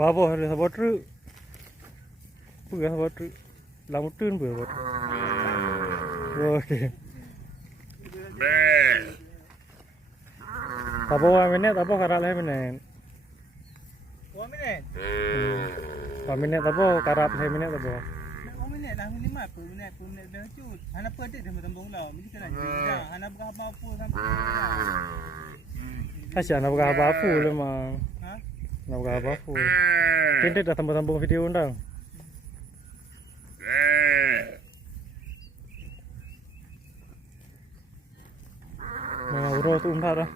Wabo hari sabotru, punya sabotru, lamutun punya sabotru. Oke. Tapo wamene, tapo karap leh menen. Wamene. Wamene tapo karap leh menen tapo. Wamene dah ni mah pun dah cut. Anak pedih dah tembung lah. Mesti kena dah. Anak berapa mampu sampai. Asyik nak berapa apa le mah. Ha? Nak berapa apa. Kinti dah tambung-tambung video undang. Nah, urut umpat dah.